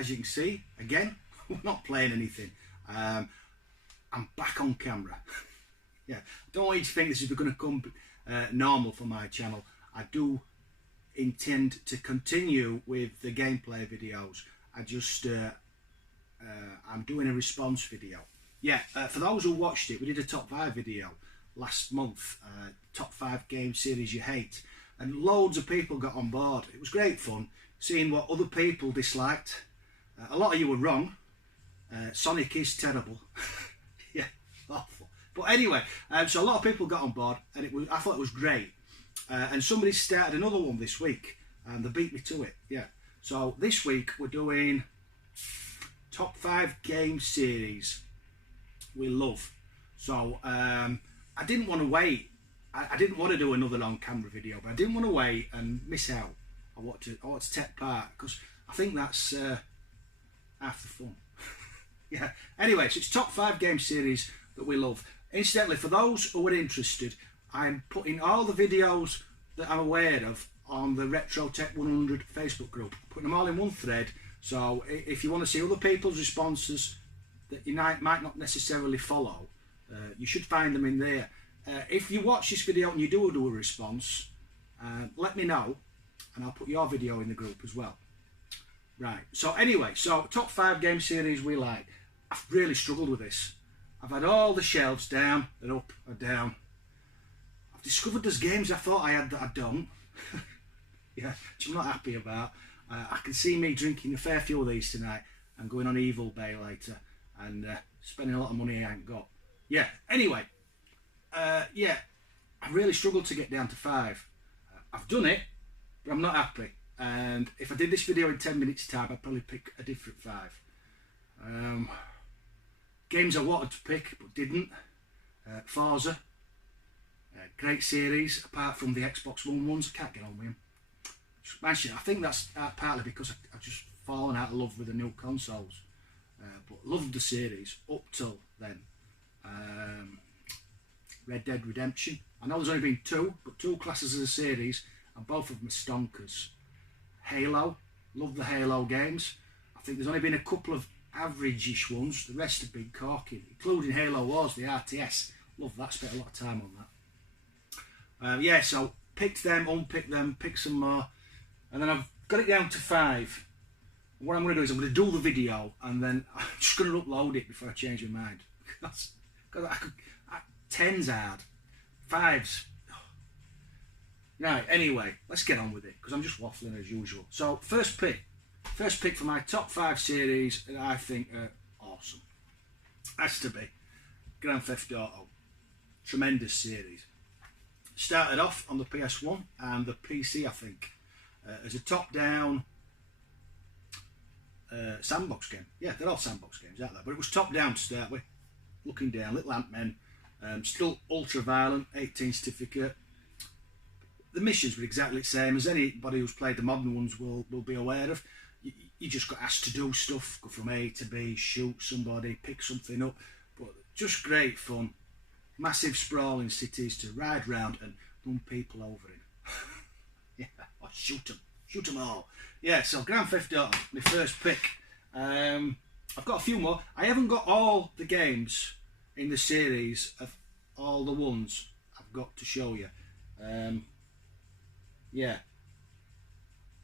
as you can see, again, we're not playing anything. I'm back on camera. Yeah, don't want you to think this is going to come normal for my channel. I do intend to continue with the gameplay videos. I'm doing a response video. Yeah, for those who watched it, we did a top 5 video last month, top 5 game series you hate, and loads of people got on board. It was great fun seeing what other people disliked. A lot of you were wrong. Sonic is terrible. Yeah, awful. But anyway, so a lot of people got on board, and I thought it was great. And somebody started another one this week, and they beat me to it. Yeah. So this week we're doing top 5 game series we love. So I didn't want to wait. I didn't want to do another on-camera video, but I didn't want to wait and miss out. I want to take part, because I think that's half the fun. Yeah. Anyway, so it's top 5 game series that we love. Incidentally, for those who are interested, I'm putting all the videos that I'm aware of on the Retro Tech 100 Facebook group, putting them all in one thread. So if you want to see other people's responses that you might not necessarily follow, you should find them in there. If you watch this video and you do a response, let me know, and I'll put your video in the group as well. Right, so anyway, so top 5 game series we like. I've really struggled with this. I've had all the shelves down and up and down. I've discovered there's games I thought I had that I don't. Yeah, which I'm not happy about. I can see me drinking a fair few of these tonight and going on Evil Bay later and spending a lot of money I ain't got. Yeah, anyway, yeah, I really struggled to get down to 5. I've done it, but I'm not happy. And if I did this video in 10 minutes time, I'd probably pick a different 5. Games I wanted to pick but didn't. Forza, great series apart from the Xbox One ones. I can't get on with them. I think that's partly because I've just fallen out of love with the new consoles, but loved the series up till then. Red Dead Redemption. I know there's only been 2, but 2 classes of the series, and both of them are stonkers. Halo, love the Halo games. I think there's only been a couple of average-ish ones. The rest have been corking, including Halo Wars, the RTS. Love that. Spent a lot of time on that. Yeah, so picked them, unpicked them, picked some more. And then I've got it down to 5. What I'm going to do is I'm going to do the video, and then I'm just going to upload it before I change my mind. Because 10's hard. 5's... Right, anyway, let's get on with it, because I'm just waffling as usual. So, first pick for my top 5 series that I think are awesome. Has to be Grand Theft Auto. Tremendous series. Started off on the PS1 and the PC, I think. As a top-down sandbox game. Yeah, they're all sandbox games, aren't they? But it was top-down to start with. Looking down, little ant-men. Still ultra-violent, 18 certificate. The missions were exactly the same as anybody who's played the modern ones will be aware of. You just got asked to do stuff, go from A to B, shoot somebody, pick something up. But just great fun. Massive sprawling cities to ride round and run people over in. Yeah, or shoot them all. Yeah, so Grand Theft Auto, my first pick. I've got a few more. I haven't got all the games in the series of all the ones I've got to show you. Yeah,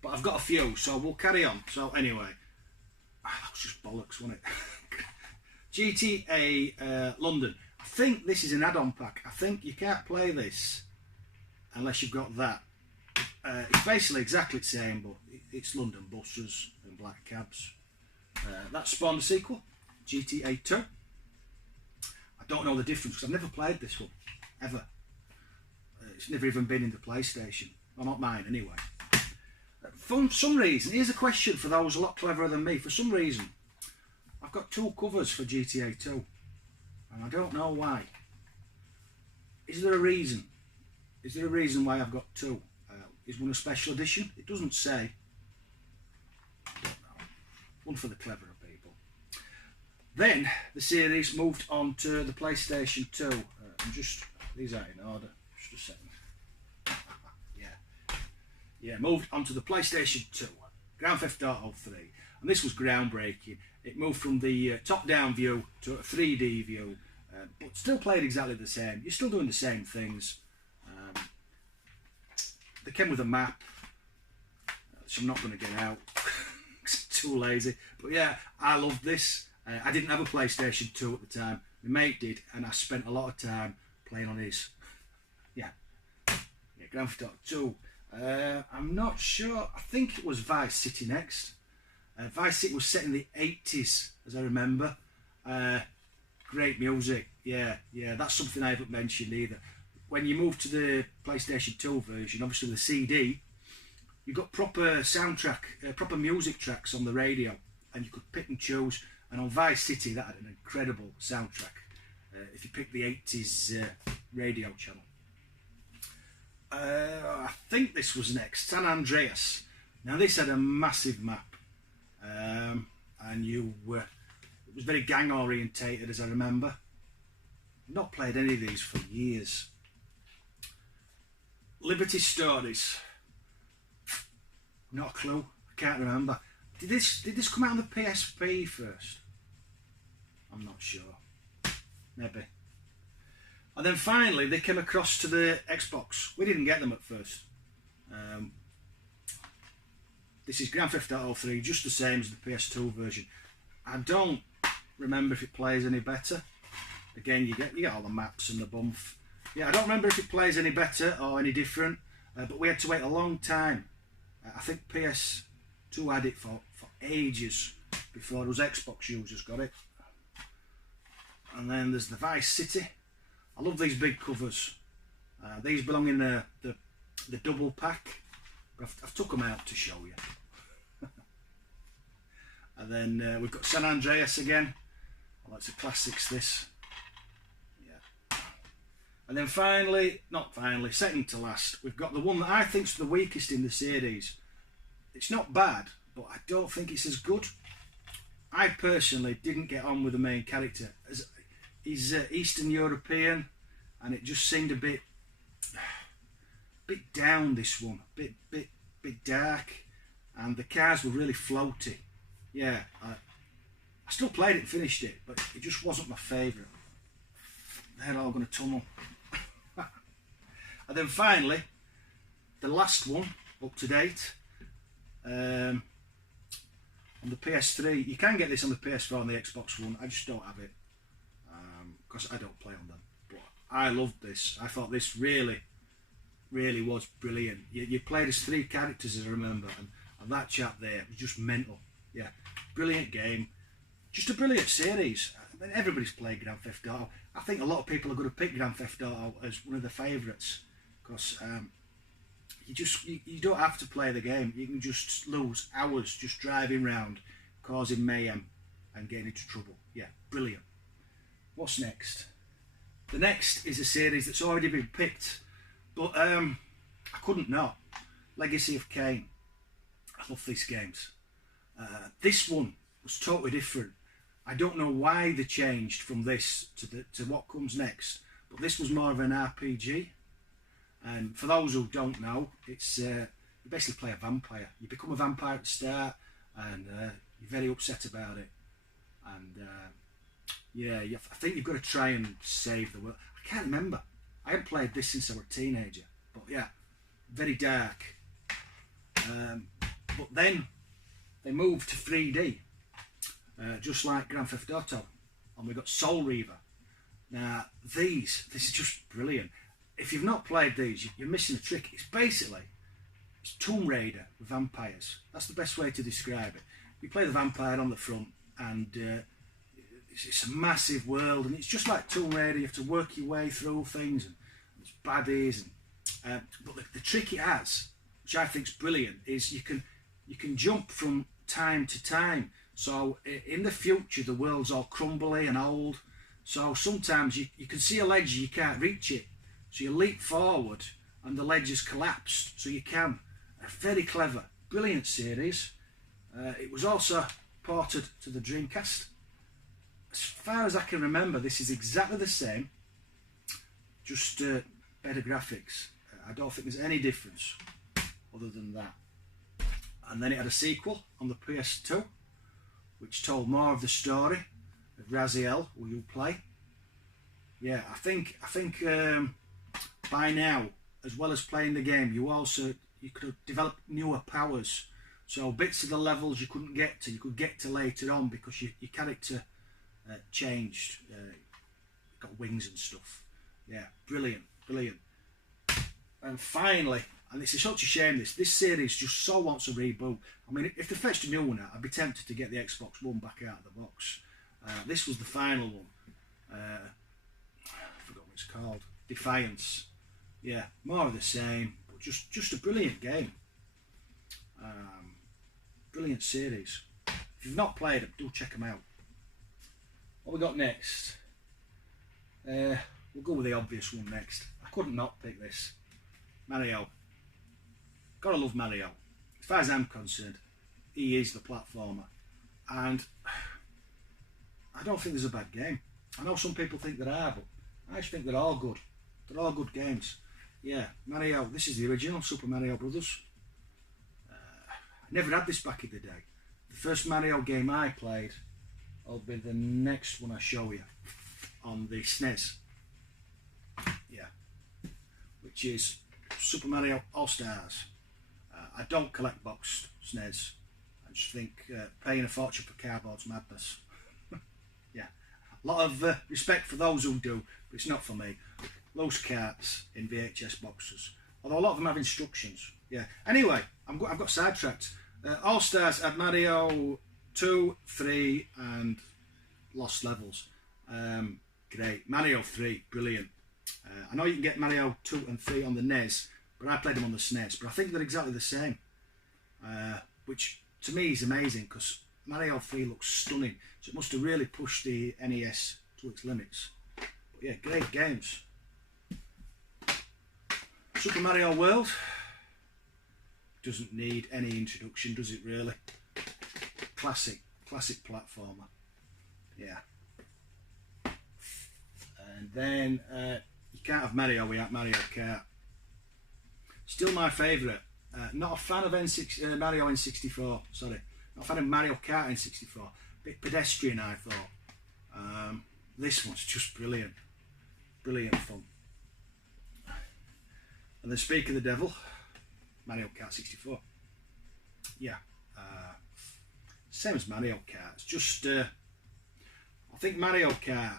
but I've got a few, so we'll carry on. So anyway, that was just bollocks, wasn't it? GTA London. I think this is an add-on pack. I think you can't play this unless you've got that. It's basically exactly the same, but it's London buses and black cabs. That spawned a sequel, GTA 2. I don't know the difference because I've never played this one, ever. It's never even been in the PlayStation. Well, not mine anyway. For some reason, here's a question for those a lot cleverer than me. For some reason, I've got 2 covers for GTA 2, and I don't know why. Is there a reason? Is there a reason why I've got 2? Is one a special edition? It doesn't say. I don't know. One for the cleverer people. Then the series moved on to the PlayStation 2. These aren't in order. Just a second. Yeah, moved on to the PlayStation 2. Grand Theft Auto 3. and this was groundbreaking. It moved from the top-down view to a 3D view, but still played exactly the same. You're still doing the same things. They came with a map, which I'm not going to get out. Too lazy. But yeah, I loved this. I didn't have a PlayStation 2 at the time. My mate did, and I spent a lot of time playing on his. Yeah, Grand Theft Auto 2. I'm not sure. I think it was Vice City next. Vice City was set in the 80s, as I remember. Great music. Yeah, that's something I haven't mentioned either. When you move to the PlayStation 2 version, obviously the CD, you've got proper soundtrack, proper music tracks on the radio, and you could pick and choose. And on Vice City, that had an incredible soundtrack. If you pick the 80s radio channel. I think this was next, San Andreas. Now this had a massive map, and it was very gang orientated, as I remember. Not played any of these for years. Liberty Stories. Not a clue. I can't remember. Did this come out on the PSP first? I'm not sure. Maybe. And then finally they came across to the Xbox. We didn't get them at first. This is Grand Theft Auto 3, just the same as the PS2 version. I don't remember if it plays any better. Again, you get all the maps and the bump. Yeah, I don't remember if it plays any better or any different. But we had to wait a long time. I think PS2 had it for ages before those Xbox users got it. And then there's the Vice City. I love these big covers. These belong in the double pack. I've took them out to show you. And then we've got San Andreas again. Oh, that's a classics, this. Yeah. And then finally, not finally, second to last, we've got the one that I think's the weakest in the series. It's not bad, but I don't think it's as good. I personally didn't get on with the main character. He's Eastern European, and it just seemed a bit down, this one, bit dark, and the cars were really floaty. Yeah, I still played it and finished it, but it just wasn't my favourite. They're all going to tunnel. And then finally, the last one, up to date, on the PS3. You can get this on the PS4 and the Xbox One. I just don't have it because I don't play on them. But I loved this. I thought this really was brilliant. You played as 3 characters, as I remember, and that chap there was just mental. Yeah, brilliant game. Just a brilliant series. I mean, everybody's played Grand Theft Auto. I think a lot of people are going to pick Grand Theft Auto as one of their favourites because you don't have to play the game. You can just lose hours just driving around, causing mayhem and getting into trouble. Yeah, brilliant. What's next? The next is a series that's already been picked, but I couldn't not. Legacy of Kain. I love these games. This one was totally different. I don't know why they changed from this to what comes next, but this was more of an RPG. And for those who don't know, it's you basically play a vampire. You become a vampire at the start, and you're very upset about it. And yeah, I think you've got to try and save the world. I can't remember. I haven't played this since I was a teenager. But yeah, very dark. But then they moved to 3D, just like Grand Theft Auto, and we got Soul Reaver. Now this is just brilliant. If you've not played these, you're missing a trick. It's Tomb Raider with vampires. That's the best way to describe it. You play the vampire on the front, and it's a massive world, and it's just like Tomb Raider. You have to work your way through things, and there's baddies. But the trick it has, which I think is brilliant, is you can jump from time to time. So in the future, the world's all crumbly and old. So sometimes you can see a ledge, you can't reach it. So you leap forward and the ledge has collapsed, so you can. Very clever, brilliant series. It was also ported to the Dreamcast. As far as I can remember, this is exactly the same, just better graphics. I don't think there's any difference other than that. And then it had a sequel on the PS2, which told more of the story of Raziel, who you play. Yeah, I think by now, as well as playing the game, you could develop newer powers. So bits of the levels you couldn't get to, you could get to later on because your character changed, got wings and stuff. Yeah, brilliant, brilliant. And finally, and it's such a shame, this series just so wants a reboot. I mean, if they fetched a new one out, I'd be tempted to get the Xbox One back out of the box. This was the final one. I forgot what it's called. Defiance. Yeah, more of the same, but just a brilliant game. Brilliant series. If you've not played them, do check them out. What we got next? We'll go with the obvious one next. I couldn't not pick this. Mario. Gotta love Mario. As far as I'm concerned, he is the platformer. And I don't think there's a bad game. I know some people think there are, but I just think they're all good. They're all good games. Yeah, Mario, this is the original Super Mario Brothers. I never had this back in the day. The first Mario game I played will be the next one I show you on the SNES. Yeah, which is Super Mario All-Stars. I don't collect boxed SNES. I just think paying a fortune for cardboard's madness. Yeah, a lot of respect for those who do, but it's not for me. Loose carts in VHS boxes, although a lot of them have instructions. Yeah. Anyway, I've got sidetracked. All Stars had Mario 2, 3, and Lost Levels. Great. Mario 3, brilliant. I know you can get Mario 2 and 3 on the NES, but I played them on the SNES. But I think they're exactly the same, which to me is amazing because Mario 3 looks stunning. So it must have really pushed the NES to its limits. But yeah, great games. Super Mario World doesn't need any introduction, does it really? Classic platformer. Yeah. And then you can't have Mario without Mario Kart. Still my favourite. Not a fan of Mario N64. Sorry, not a fan of Mario Kart N64. Bit pedestrian, I thought. This one's just brilliant. Brilliant fun. And then speak of the devil, Mario Kart 64. Yeah, same as Mario Kart. It's just, I think Mario Kart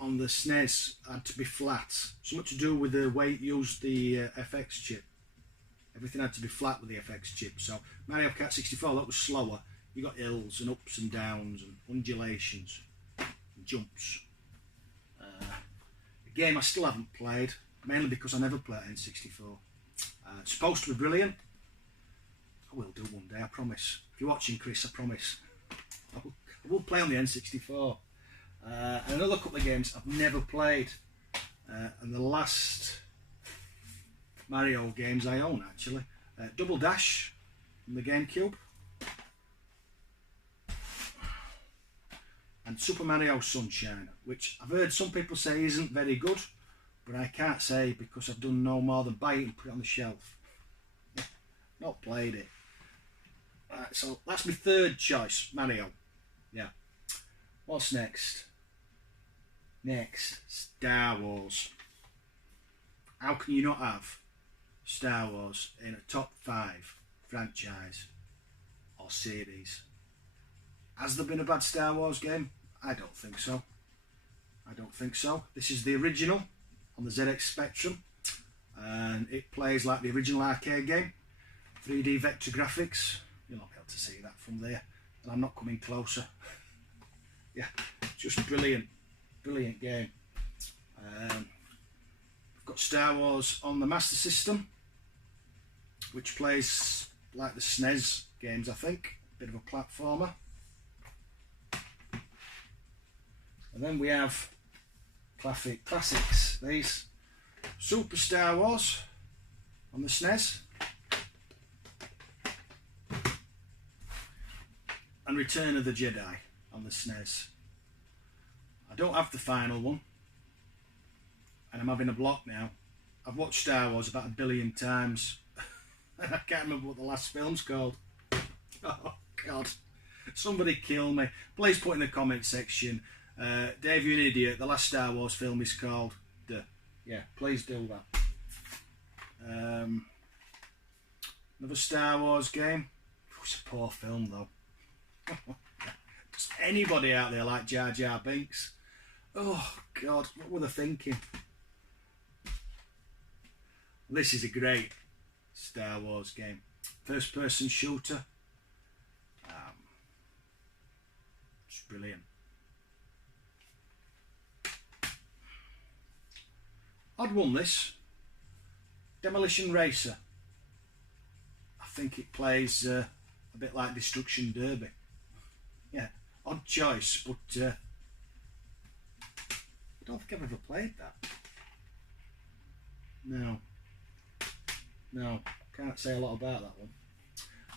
on the SNES had to be flat. Something to do with the way it used the FX chip. Everything had to be flat with the FX chip. So Mario Kart 64, that was slower. You got hills and ups and downs and undulations and jumps. A game I still haven't played. Mainly because I never played N64. It's supposed to be brilliant. I will do one day, I promise. If you're watching, Chris, I promise. I will play on the N64. And another couple of games I've never played. And the last Mario games I own, actually. Double Dash on the GameCube. And Super Mario Sunshine, which I've heard some people say isn't very good. But I can't say because I've done no more than buy it and put it on the shelf. Not played it. Right, so that's my third choice, Mario. Yeah. What's next? Next, Star Wars. How can you not have Star Wars in a top 5 franchise or series? Has there been a bad Star Wars game? I don't think so. I don't think so. This is the original on the ZX Spectrum, and it plays like the original arcade game. 3D vector graphics. You'll not be able to see that from there, and I'm not coming closer. Yeah, just brilliant, brilliant game. We've got Star Wars on the Master System, which plays like the SNES games, I think. Bit of a platformer. And then we have classics, these. Super Star Wars on the SNES. And Return of the Jedi on the SNES. I don't have the final one. And I'm having a block now. I've watched Star Wars about 1 billion times. And I can't remember what the last film's called. Oh, God. Somebody kill me. Please put in the comment section. Dave, you're an idiot. The last Star Wars film is called Duh. Yeah, please do that. Another Star Wars game. It's a poor film though. Does anybody out there like Jar Jar Binks? Oh God, what were they thinking? This is a great Star Wars game. First person shooter. It's brilliant. I'd won this. Demolition Racer. I think it plays a bit like Destruction Derby. Yeah, odd choice, but I don't think I've ever played that. No, can't say a lot about that one.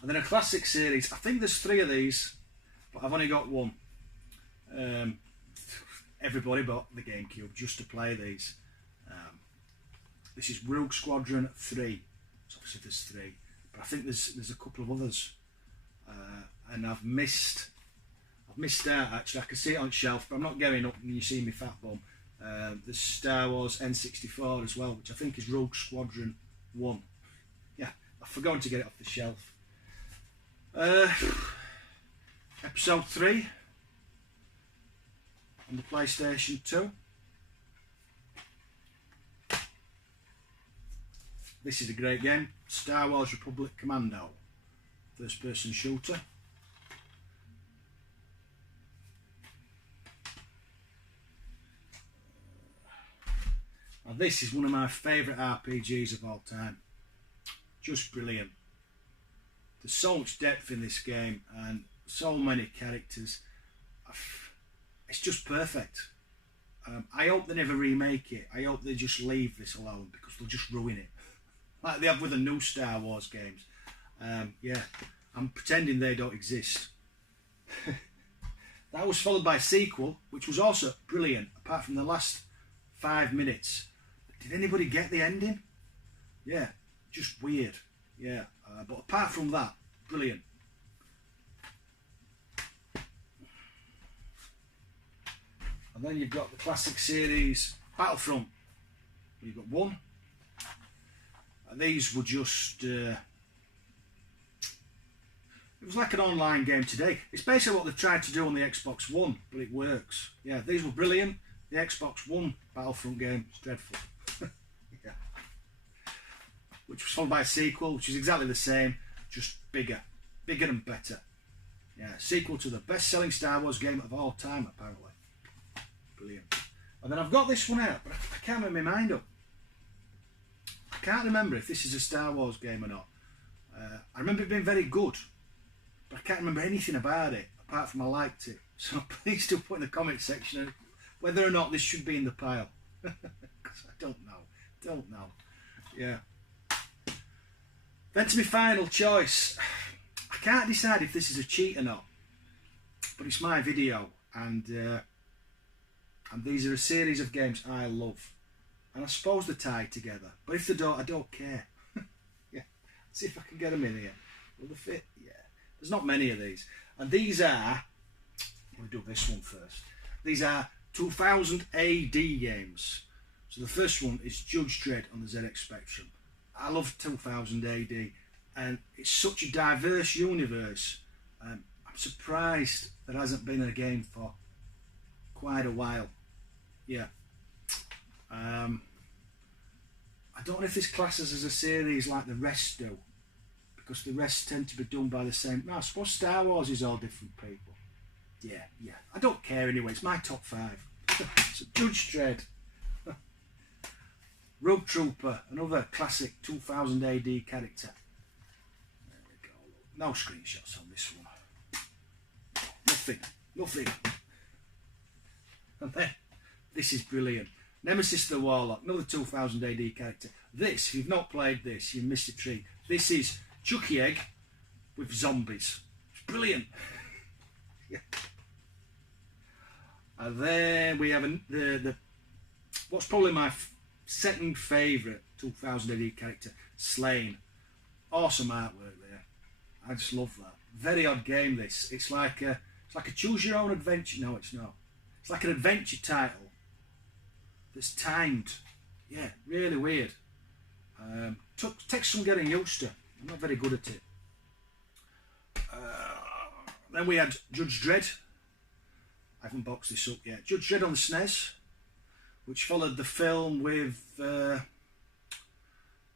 And then a classic series. I think there's 3 of these, but I've only got one. Everybody bought the GameCube just to play these. This is Rogue Squadron 3. So obviously there's 3, but I think there's a couple of others, and I've missed out actually. I can see it on shelf, but I'm not going up and you see me fat bum. There's Star Wars N64 as well, which I think is Rogue Squadron 1. Yeah, I've forgotten to get it off the shelf. Episode 3 on the PlayStation 2. This is a great game. Star Wars Republic Commando. First person shooter. Now this is one of my favourite RPGs of all time. Just brilliant. There's so much depth in this game and so many characters. It's just perfect. I hope they never remake it. I hope they just leave this alone because they'll just ruin it. Like they have with the new Star Wars games. Yeah, I'm pretending they don't exist. That was followed by a sequel, which was also brilliant, apart from the last 5 minutes. Did anybody get the ending? Yeah, just weird. Yeah, but apart from that, brilliant. And then you've got the classic series Battlefront. You've got 1. And these were just... it was like an online game today. It's basically what they've tried to do on the Xbox One, but it works. Yeah, these were brilliant. The Xbox One Battlefront game was dreadful. Yeah. Which was followed by a sequel, which is exactly the same, just bigger and better. Yeah, sequel to the best-selling Star Wars game of all time, apparently. Brilliant. And then I've got this one out, but I can't make my mind up. I can't remember if this is a Star Wars game or not. I remember it being very good, but I can't remember anything about it apart from I liked it. So please do put in the comment section whether or not this should be in the pile. Because I don't know. Yeah. Then to my final choice. I can't decide if this is a cheat or not, but it's my video, and these are a series of games I love. And I suppose they're tied together. But if they don't, I don't care. Yeah. See if I can get them in here. Will they fit? Yeah. There's not many of these. And these are... Let me do this one first. These are 2000 AD games. So the first one is Judge Dredd on the ZX Spectrum. I love 2000 AD. And it's such a diverse universe. I'm surprised there hasn't been a game for quite a while. Yeah. I don't know if this classes as a series like the rest do, because the rest tend to be done by the same. No, I suppose Star Wars is all different people. Yeah. I don't care anyway. It's my top 5. So Judge Dredd, Rogue Trooper, another classic 2000 AD character. There we go. No screenshots on this one. Nothing. And then this is brilliant. Nemesis the Warlock, another 2000 AD character. This, if you've not played this, you missed a treat. This is Chucky Egg with zombies. It's brilliant. Yeah. And then we have the what's probably my second favourite 2000 AD character, Slain. Awesome artwork there. I just love that. Very odd game this. It's like a choose your own adventure. No, it's not. It's like an adventure title that's timed. Yeah, really weird. Takes some getting used to. I'm not very good at it. Then we had Judge Dredd. I haven't boxed this up yet. Judge Dredd on the SNES, which followed the film with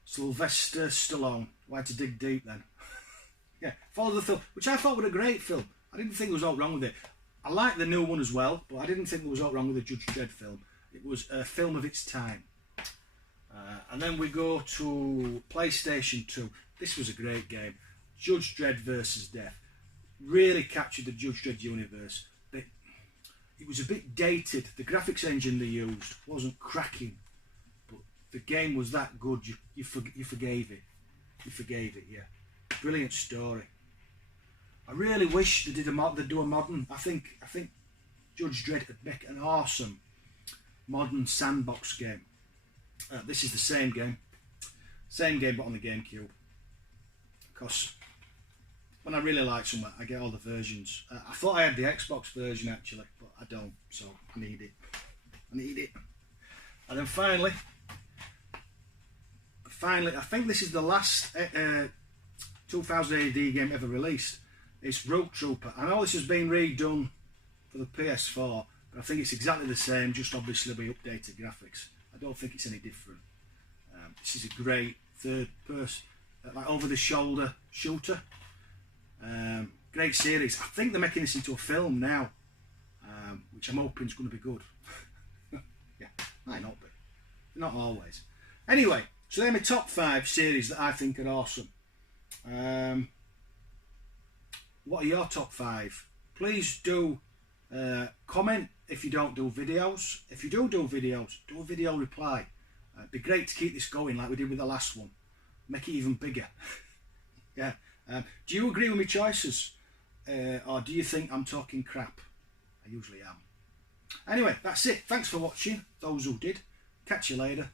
Sylvester Stallone. Why to dig deep then? Yeah, followed the film, which I thought was a great film. I didn't think there was aught wrong with it. I liked the new one as well, but I didn't think there was aught wrong with the Judge Dredd film. It was a film of its time. And then we go to PlayStation 2. This was a great game. Judge Dredd versus Death. Really captured the Judge Dredd universe. But it was a bit dated. The graphics engine they used wasn't cracking. But the game was that good, you forgave it. You forgave it, yeah. Brilliant story. I really wish they'd do a modern. I think Judge Dredd would make an awesome modern sandbox game. This is the same game but on the GameCube. Because when I really like something, I get all the versions. I thought I had the Xbox version actually, but I don't, so I need it. And then finally, I think this is the last 2000 AD game ever released. It's Rogue Trooper. I know this has been redone for the PS4, but I think it's exactly the same, just obviously with updated graphics. I don't think it's any different. This is a great third-person, like over-the-shoulder shooter. Great series. I think they're making this into a film now, which I'm hoping is going to be good. Yeah, might not be. Not always. Anyway, so they're my top 5 series that I think are awesome. What are your top 5? Please do comment if you don't do videos. If you do videos, do a video reply. It'd be great to keep this going like we did with the last one. Make it even bigger. Yeah. Do you agree with my choices? Or do you think I'm talking crap? I usually am. Anyway, that's it. Thanks for watching, those who did. Catch you later.